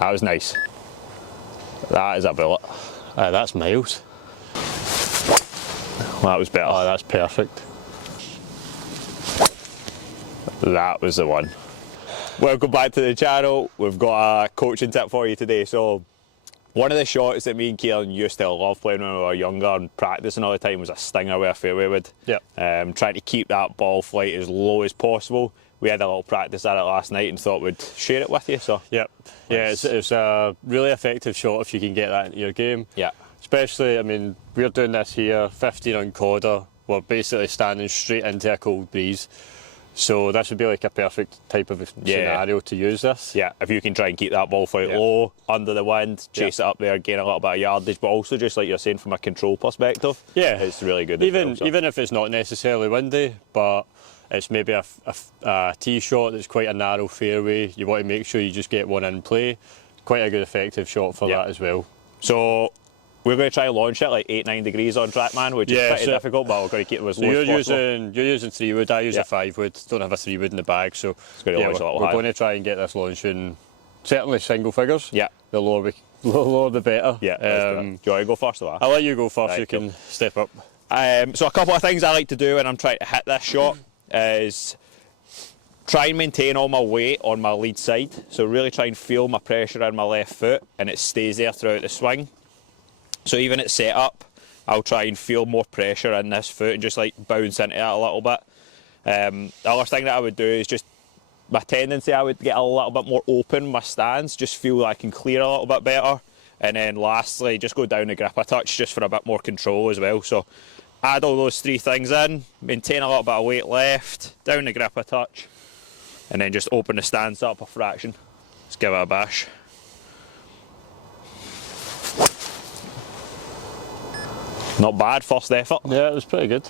That was nice. That is a bullet. That's miles. That was better. Oh, that's perfect. That was the one. Welcome back to the channel. We've got a coaching tip for you today. So, one of the shots that me and Kieran used to love playing when we were younger and practicing all the time was a stinger with a fairway wood. Yep. Trying to keep that ball flight as low as possible. We had a little practice at it last night and thought we'd share it with you. So, yep. Yeah, it's a really effective shot if you can get that into your game. Yeah. Especially, I mean, we're doing this here, 15 on Codder. We're basically standing straight into a cold breeze. So this would be like a perfect type of scenario to use this. Yeah, if you can try and keep that ball flight low, under the wind, chase it up there, gain a little bit of yardage, but also just like you're saying from a control perspective, it's really good. Even if it's not necessarily windy, but it's maybe a tee shot that's quite a narrow fairway, you want to make sure you just get one in play. Quite a good effective shot for that as well. So we're going to try and launch it like 8-9 degrees on TrackMan, which is pretty difficult, but we're going to keep it as low as possible. You're using 3-wood, I use a 5-wood, don't have a 3-wood in the bag, so it's going to launch a little we're higher. going to try and get this launching, certainly single figures. Yeah. The lower the better. Yeah, do you want to go first or I'll let you go first, right, you can step up. So a couple of things I like to do when I'm trying to hit this shot is try and maintain all my weight on my lead side, so really try and feel my pressure in my left foot and it stays there throughout the swing. So even at setup, I'll try and feel more pressure in this foot and just like bounce into it a little bit. The other thing that I would do is just, my tendency, I would get a little bit more open my stance, just feel like I can clear a little bit better. And then lastly, just go down the grip a touch just for a bit more control as well. So add all those three things in, maintain a little bit of weight left, down the grip a touch, and then just open the stance up a fraction. Let's give it a bash. Not bad, first effort. Yeah, it was pretty good.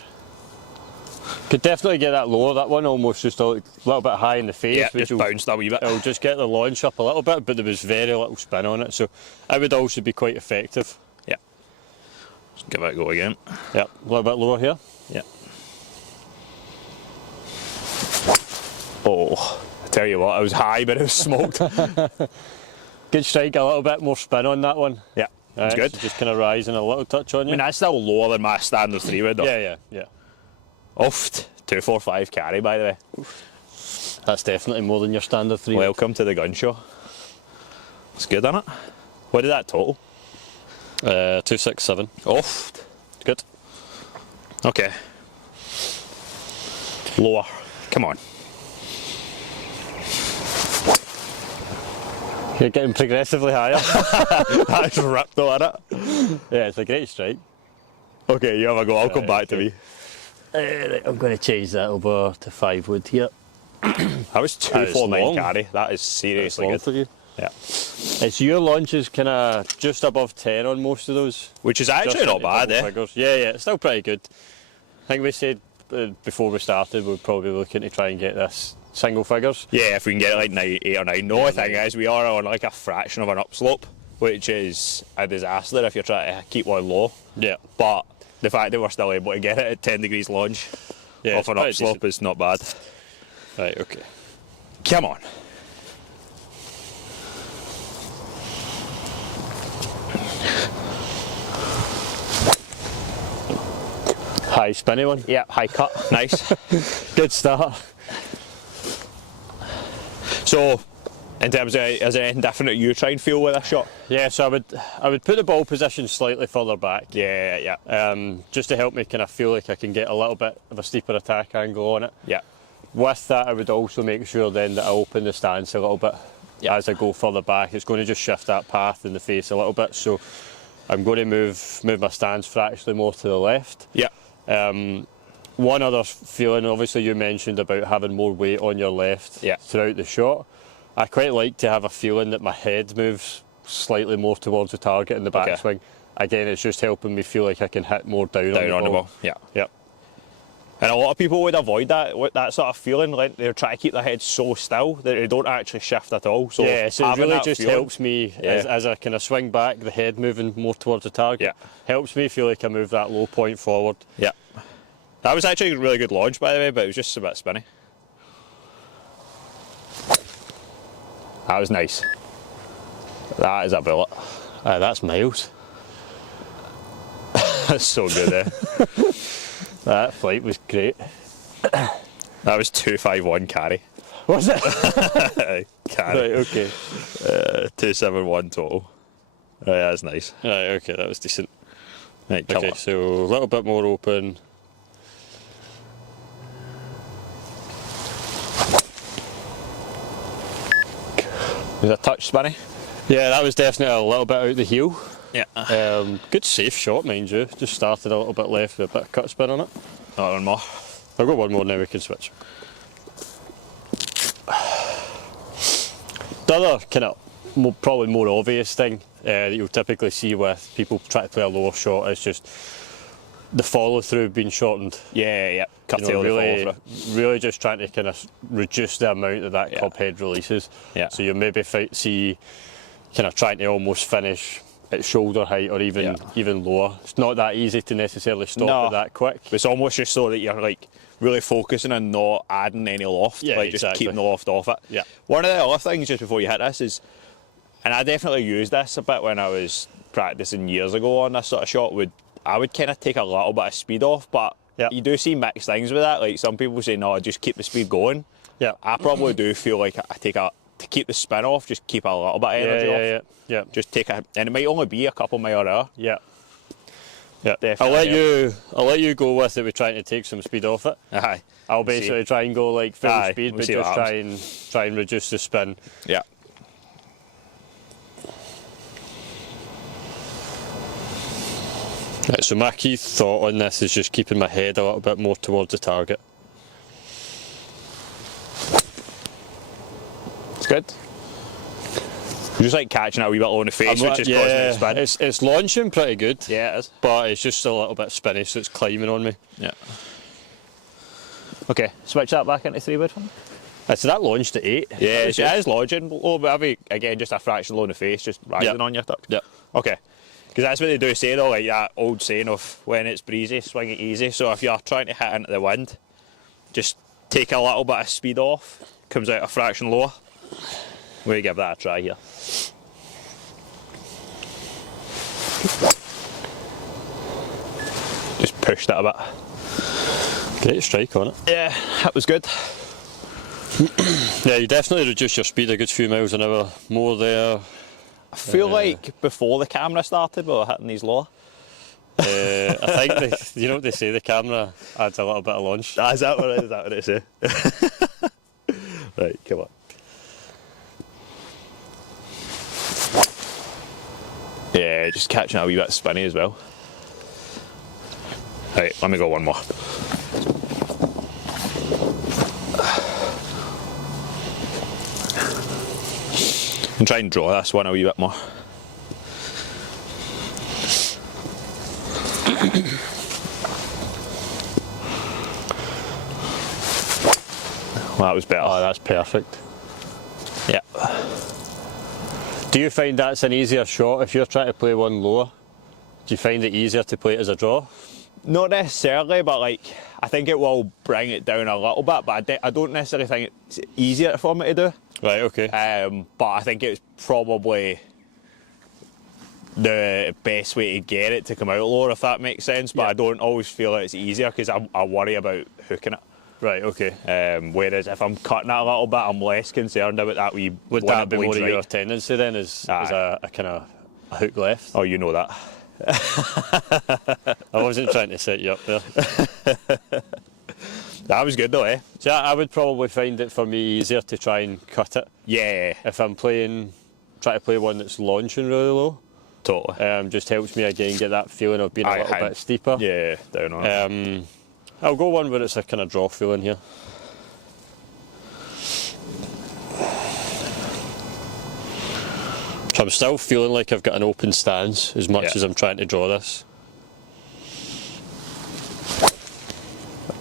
Could definitely get that lower, that one almost just a little bit high in the face. Yeah, just bounced a wee bit. It'll just get the launch up a little bit, but there was very little spin on it, so it would also be quite effective. Yeah. Just give it a go again. Yeah, a little bit lower here. Yeah. Oh, I tell you what, it was high, but it was smoked. Good strike, a little bit more spin on that one. Yeah. It's good. So just kind of rising a little touch on you. I mean, that's still lower than my standard 3-wood though. Yeah. Oft 245 carry, by the way. That's definitely more than your standard 3-wood. Welcome to the gun show. It's good, isn't it? What did that total? 267. Oft. Good. Okay. Lower. Come on. You're getting progressively higher. That's ripped though, isn't it? Yeah, it's a great strike. Okay, you have a go. I'll come back to me. Right, I'm going to change that over to 5-wood here. That was 249 carry. That is seriously good. For you. Yeah. It's your launch is kind of just above 10 on most of those. Which is actually not bad, eh? Yeah, it's still pretty good. I think we said before we started we're probably looking to try and get this single figures. Yeah, if we can get it like 8 or 9. The only thing is we are on like a fraction of an upslope, which is a disaster if you're trying to keep one low. Yeah. But the fact that we're still able to get it at 10 degrees launch off an upslope is not bad. Right, okay. Come on. High spinny one. Yeah, high cut. Nice. Good start. So, in terms of, is there anything different you try and feel with a shot? Yeah, so I would put the ball position slightly further back. Yeah. Just to help me kind of feel like I can get a little bit of a steeper attack angle on it. Yeah. With that, I would also make sure then that I open the stance a little bit as I go further back. It's going to just shift that path in the face a little bit, so I'm going to move my stance fractionally more to the left. Yeah. One other feeling, obviously you mentioned about having more weight on your left throughout the shot. I quite like to have a feeling that my head moves slightly more towards the target in the backswing. Again, it's just helping me feel like I can hit more down on the ball. Yeah. Yep. And a lot of people would avoid that sort of feeling, like they're trying to keep their head so still that they don't actually shift at all. So yeah, so it really just helps me as I kind of swing back, the head moving more towards the target. Helps me feel like I move that low point forward. Yeah. That was actually a really good launch, by the way, but it was just a bit spinny. That was nice. That is a bullet. That's miles. That's so good, eh? That flight was great. That was 251 carry. Was it? Carry. Right, okay. 271 total. Right, that's nice. Right, okay, that was decent. Right, come Okay, on. so a little bit more open. Was it a touch spinny? Yeah, that was definitely a little bit out the heel. Yeah. Good safe shot, mind you. Just started a little bit left with a bit of cut spin on it. Not one more. I've got one more now, we can switch. The other kind of probably more obvious thing that you'll typically see with people trying to play a lower shot is just the follow through being shortened. Yeah. Cut You know, tail the really, follow through. really just trying to kind of reduce the amount that Yeah. club head releases. Yeah. So you maybe see kind of trying to almost finish at shoulder height or even lower. It's not that easy to necessarily stop it that quick. It's almost just so that you're like really focusing on not adding any loft, Yeah, like just exactly. keeping the loft off it. Yeah. One of the other things just before you hit this is, and I definitely used this a bit when I was practicing years ago on this sort of shot, I would kind of take a little bit of speed off, but Yeah. you do see mixed things with that. Like some people say, no, just keep the speed going. Yeah. I probably do feel like I take to keep the spin off, just keep a little bit of energy off. Yeah. Just take and it might only be a couple mile an hour. Yeah. Yeah. Definitely, I'll let you go with it with trying to take some speed off it. Aye. I'll We'll see. basically try and go like full Aye, speed, we'll but see what just try and reduce the spin. Yeah. Right, so my key thought on this is just keeping my head a little bit more towards the target. It's good. You're just like catching it a wee bit low in the face, which is causing it to spin. It's launching pretty good. Yeah, it is. But it's just a little bit spinny, so it's climbing on me. Yeah. Okay, switch that back into 3-wood for me. So that launched at 8. Yeah, it is launching low, but maybe again just a fraction low in the face, just rising on your tuck. Yeah. Okay. Because that's what they do say though, like that old saying of when it's breezy, swing it easy. So if you're trying to hit into the wind, just take a little bit of speed off, comes out a fraction lower. We'll give that a try here. Just pushed it a bit. Great strike on it. Yeah, that was good. Yeah, you definitely reduce your speed a good few miles an hour more there. I feel like before the camera started we were hitting these lower. I think you know what they say, the camera adds a little bit of launch. Is that what it is? Is that what it is? Right, come on. Yeah, just catching a wee bit spinny as well. Right, let me go one more. And try and draw this one a wee bit more. Well, that was better. Oh, that's perfect. Yeah. Do you find that's an easier shot if you're trying to play one lower? Do you find it easier to play it as a draw? Not necessarily, but like I think it will bring it down a little bit. But I don't necessarily think it's easier for me to do. Right, okay. But I think it's probably the best way to get it to come out lower, if that makes sense. But Yeah. I don't always feel that it's easier because I worry about hooking it. Right, okay. Whereas if I'm cutting it a little bit, I'm less concerned about that wee. Would when that it be more bleeds of your right. tendency then, is a kind of a hook left? Oh, you know that. I wasn't trying to set you up there. That was good though, eh? So I would probably find it for me easier to try and cut it Yeah, if I'm trying to play one that's launching really low. totally. Just helps me again get that feeling of being a little bit steeper. Yeah, down on it. I'll go one where it's a kind of draw feeling here. So I'm still feeling like I've got an open stance as much as I'm trying to draw this.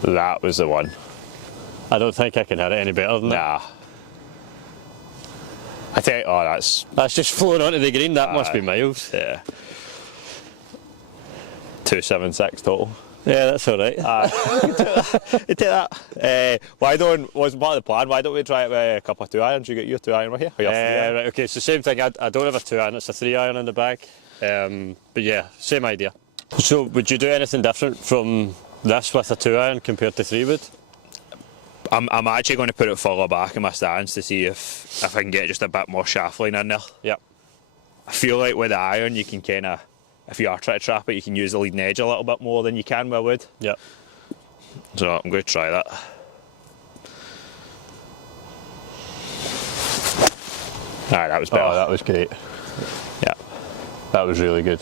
That was the one. I don't think I can hit it any better than that. Nah. I tell you, oh, That's just flowing onto the green, that must be miles. yeah. 276 total. Yeah, that's all right. You take that. Wasn't part of the plan, why don't we try it with a couple of 2-irons? You get your 2-iron right here? Right, okay, it's the same thing. I don't have a 2-iron, it's a 3-iron in the bag. But yeah, same idea. So would you do anything different from this with a 2-iron compared to 3-wood? I'm actually going to put it further back in my stance to see if I can get just a bit more shaft line in there. Yeah. I feel like with the iron you can kind of, if you are trying to trap it, you can use the leading edge a little bit more than you can with wood. Yeah. So I'm going to try that. Alright, that was better. Oh, that was great. Yeah. That was really good.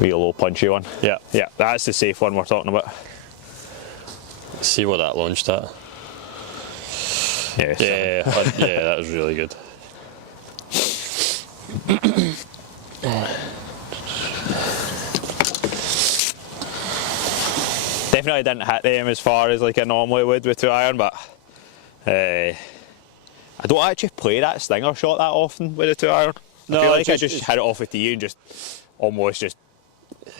Wee low punchy one. Yeah. Yeah, that's the safe one we're talking about. Let's see what that launched at. Yes. Yeah, that was really good. Definitely didn't hit them as far as like I normally would with 2-iron, but I don't actually play that stinger shot that often with a 2-iron. No, I feel like I just hit it off the tee and just almost just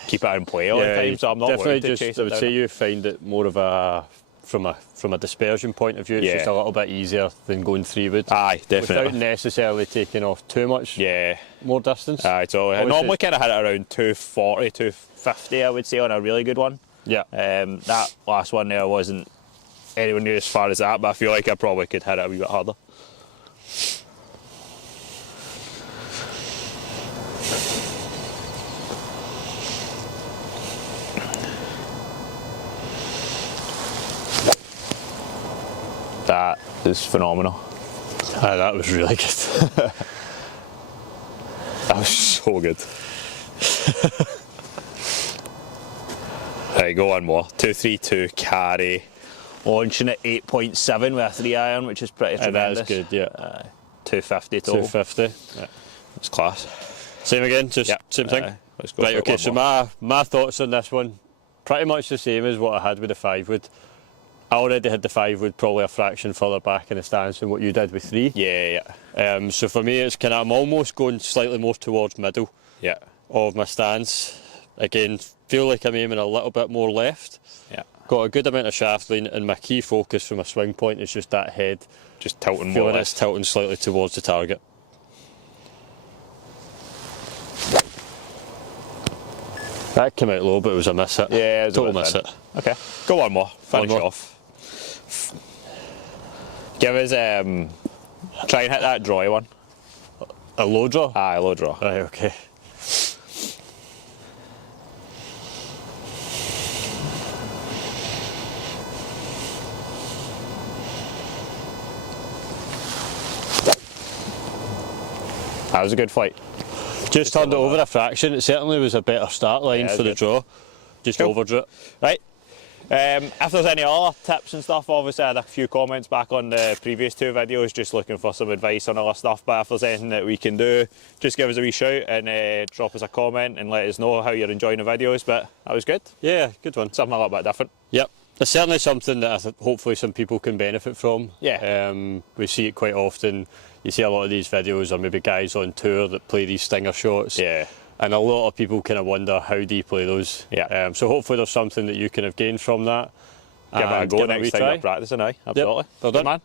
keep it in play all the time, so I'm not definitely worried to chase I it would down. say you find it more of a from a dispersion point of view, it's just a little bit easier than going 3-wood. Aye, definitely. Without necessarily taking off too much more distance. Aye, totally. I normally kind of hit it around 240, 250 I would say on a really good one. Yeah. That last one there wasn't anywhere near as far as that, but I feel like I probably could hit it a wee bit harder. That is phenomenal. Aye, that was really good. That was so good. Right, go one more. 232 carry. Launching at 8.7 with a 3-iron, which is pretty tremendous. That is good, yeah. 250 total. 250. Yeah. That's class. Same again, just same thing. Let's go Right, for it okay, one so more. my thoughts on this one, pretty much the same as what I had with the 5-wood. I already had the 5-wood probably a fraction further back in the stance than what you did with 3. Yeah. So for me, it's kind of, I'm almost going slightly more towards middle of my stance. Again, feel like I'm aiming a little bit more left. Yeah. Got a good amount of shaft lean, and my key focus from a swing point is just that head. Just tilting more Feeling left. it's tilting slightly towards the target. That came out low, but it was a miss hit. Yeah, it was total a miss hit. hit. Okay, go one more. Finish One more. off. Give us try and hit that drawy one. A low draw? Aye, low draw. Right, okay. That was a good fight. Just turned it over a fraction. It certainly was a better start line for the draw. Just overdrew it. Right. If there's any other tips and stuff, obviously I had a few comments back on the previous 2 videos just looking for some advice on other stuff, but if there's anything that we can do, just give us a wee shout and drop us a comment and let us know how you're enjoying the videos. But that was good. Yeah, good one. Something a little bit different. Yep. It's certainly something that hopefully some people can benefit from. Yeah. We see it quite often. You see a lot of these videos, or maybe guys on tour that play these stinger shots. Yeah. And a lot of people kind of wonder, how do you play those? Yeah. So hopefully there's something that you can have gained from that. Give it a go next time you're practicing, aye. Absolutely. Yep. Well done. Good man.